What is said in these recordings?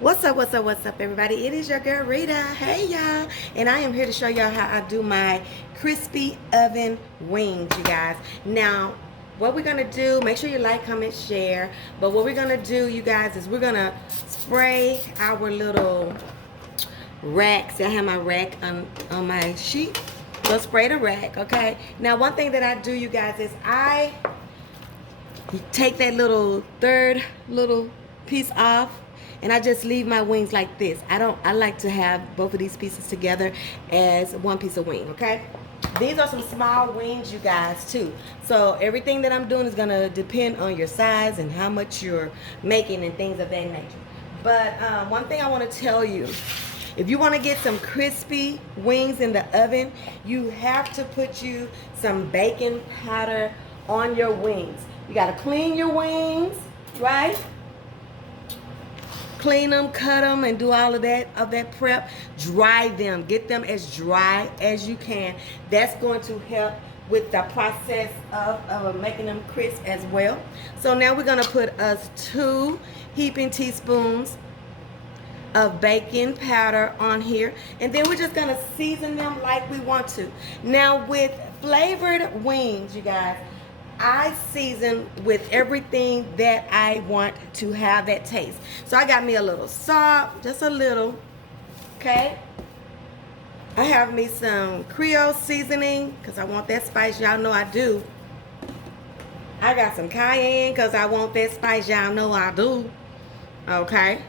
What's up, everybody? It is your girl, Rita. Hey, y'all. And I am here to show y'all how I do my crispy oven wings, you guys. Now, what we're going to do, make sure you like, comment, share. But what we're going to do, you guys, is we're going to spray our little racks. I have my rack on my sheet. So spray the rack, okay? Now, one thing that I do, you guys, is I take that third little piece off, and I just leave my wings like this. I like to have both of these pieces together as one piece of wing, okay? These are some small wings, you guys, too. So everything that I'm doing is gonna depend on your size and how much you're making and things of that nature. But one thing I wanna tell you, if you wanna get some crispy wings in the oven, you have to put you some baking powder on your wings. You gotta clean your wings, right? Clean them, cut them, and do all of that prep. Dry them. Get them as dry as you can. That's going to help with the process of making them crisp as well. So now we're going to put us 2 heaping teaspoons of baking powder on here. And then we're just going to season them like we want to. Now with flavored wings, you guys, I season with everything that I want to have that taste. So I got me a little salt, just a little, okay? I have me some Creole seasoning because I want that spice. Y'all know I do. I got some cayenne because I want that spice. Y'all know I do. Okay?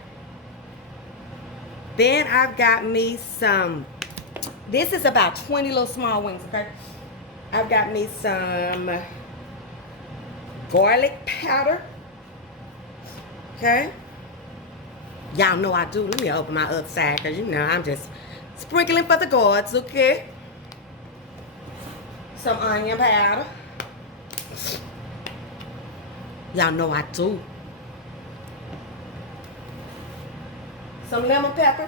Then I've got me some, this is about 20 little small wings, okay? I've got me some garlic powder, okay? Y'all know I do. Let me open my other side because you know I'm just sprinkling for the gods, okay? Some onion powder. Y'all know I do. Some lemon pepper.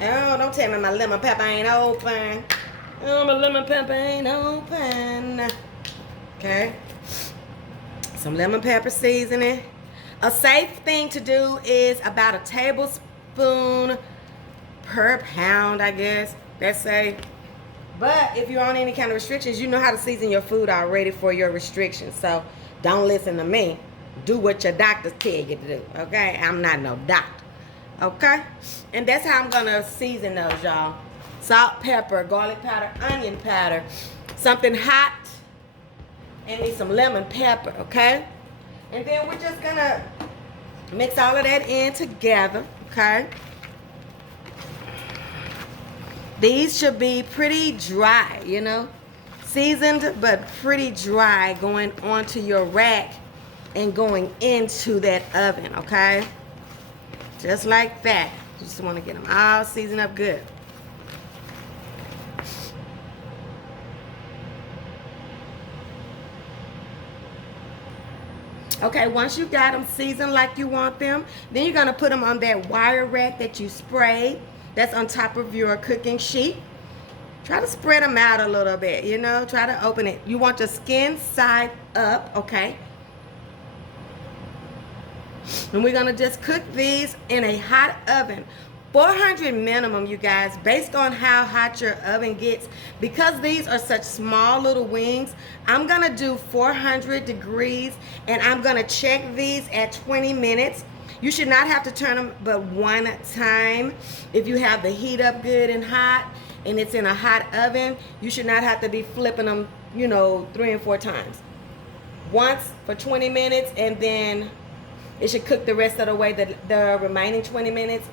Oh, don't tell me my lemon pepper ain't open. Oh, my lemon pepper ain't open. Okay. Some lemon pepper seasoning. A safe thing to do is about a tablespoon per pound, I guess. That's safe. But if you're on any kind of restrictions, you know how to season your food already for your restrictions. So don't listen to me. Do what your doctors tell you to do. Okay? I'm not no doctor. Okay? And that's how I'm going to season those, y'all. Salt, pepper, garlic powder, onion powder, something hot, and need some lemon pepper, okay? And then we're just gonna mix all of that in together, okay? These should be pretty dry, you know? Seasoned, but pretty dry going onto your rack and going into that oven, okay? Just like that. Just wanna get them all seasoned up good. Okay, once you got them seasoned like you want them, then you're going to put them on that wire rack that you sprayed. That's on top of your cooking sheet. Try to spread them out a little bit, you know. Try to open it. You want the skin side up, okay? And we're going to just cook these in a hot oven. 400 minimum, you guys, based on how hot your oven gets. Because these are such small little wings, I'm gonna do 400 degrees, and I'm gonna check these at 20 minutes. You should not have to turn them but one time. If you have the heat up good and hot, and it's in a hot oven, you should not have to be flipping them, you know, 3 and 4 times. Once for 20 minutes, and then it should cook the rest of the way, the remaining 20 minutes.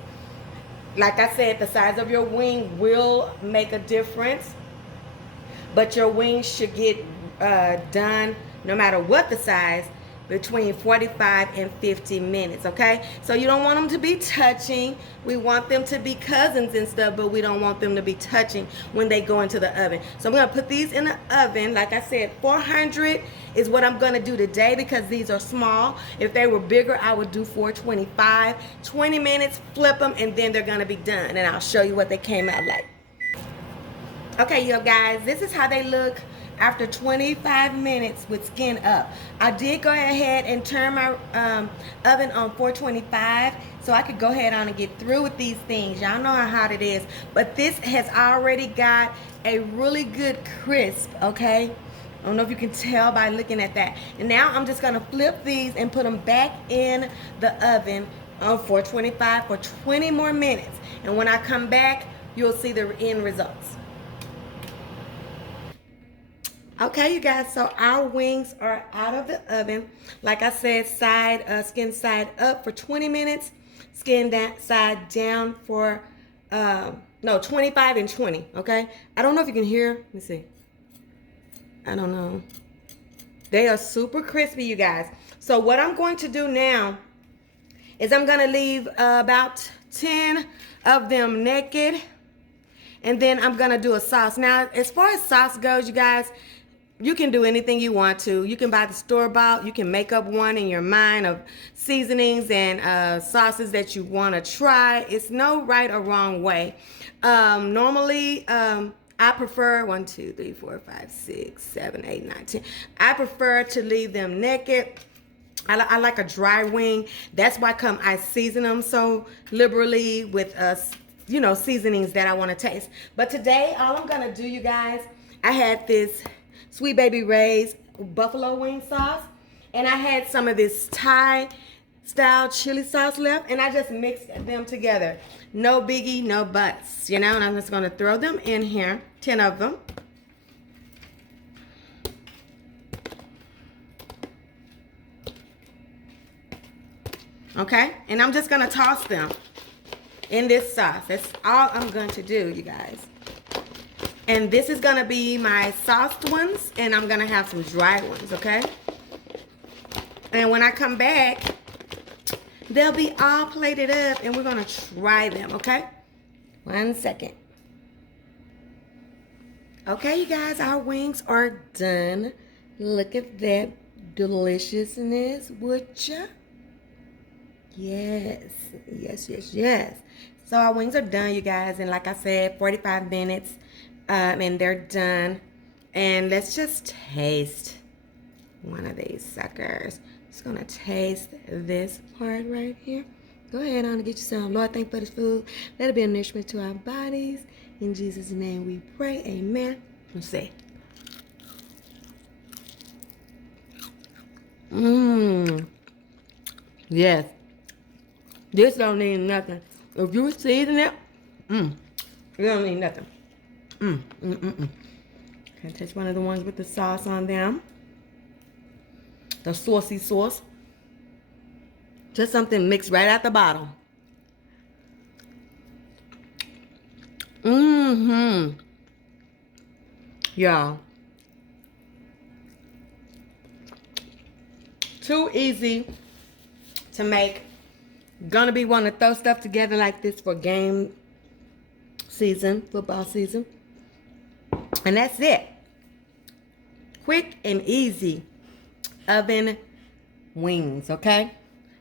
Like I said, the size of your wing will make a difference, but your wings should get done, no matter what the size, between 45 and 50 minutes, okay? So you don't want them to be touching. We want them to be cousins and stuff, but we don't want them to be touching when they go into the oven. So I'm gonna put these in the oven. Like I said, 400 is what I'm gonna do today because these are small. If they were bigger, I would do 425. 20 minutes, flip them, and then they're gonna be done. And I'll show you what they came out like. Okay, you guys, this is how they look after 25 minutes with skin up. I did go ahead and turn my oven on 425 so I could go ahead on and get through with these things. Y'all know how hot it is, but this has already got a really good crisp, okay? I don't know if you can tell by looking at that. And now I'm just gonna flip these and put them back in the oven on 425 for 20 more minutes. And when I come back, you'll see the end results. Okay, you guys, so our wings are out of the oven. Like I said, skin side up for 20 minutes, side down for, 25 and 20, okay? I don't know if you can hear, let me see. I don't know. They are super crispy, you guys. So what I'm going to do now is I'm gonna leave about 10 of them naked, and then I'm gonna do a sauce. Now, as far as sauce goes, you guys, you can do anything you want to. You can buy the store-bought. You can make up one in your mind of seasonings and sauces that you want to try. It's no right or wrong way. Normally, I prefer 1, 2, 3, 4, 5, 6, 7, 8, 9, 10. I prefer to leave them naked. I like a dry wing. That's why I season them so liberally with seasonings that I want to taste. But today, all I'm gonna do, you guys, I had this Sweet Baby Ray's buffalo wing sauce, and I had some of this Thai style chili sauce left, and I just mixed them together. No biggie, no buts, and I'm just gonna throw them in here, 10 of them. Okay, and I'm just gonna toss them in this sauce. That's all I'm going to do, you guys. And this is gonna be my sauced ones, and I'm gonna have some dry ones, okay? And when I come back, they'll be all plated up, and we're gonna try them, okay? 1 second. Okay, you guys, our wings are done. Look at that deliciousness, would ya? Yes, yes, yes, yes. So our wings are done, you guys, and like I said, 45 minutes, and they're done. And let's just taste one of these suckers. Just gonna taste this part right here. Go ahead on and get you some. Lord, thank you for this food. Let it be a nourishment to our bodies. In Jesus' name we pray, amen. Let's see. Yes. This don't need nothing. If you season it, you don't need nothing. Can I taste one of the ones with the sauce on them? The saucy sauce. Just something mixed right at the bottom. Y'all. Too easy to make. Gonna be wanting to throw stuff together like this for game season, football season. And that's it. Quick and easy oven wings, okay?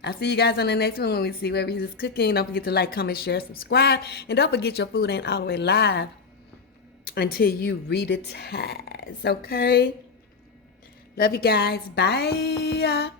I'll see you guys on the next one when we see where he's cooking. Don't forget to like, comment, share, subscribe. And don't forget your food ain't all the way live until you read it, okay? Love you guys. Bye.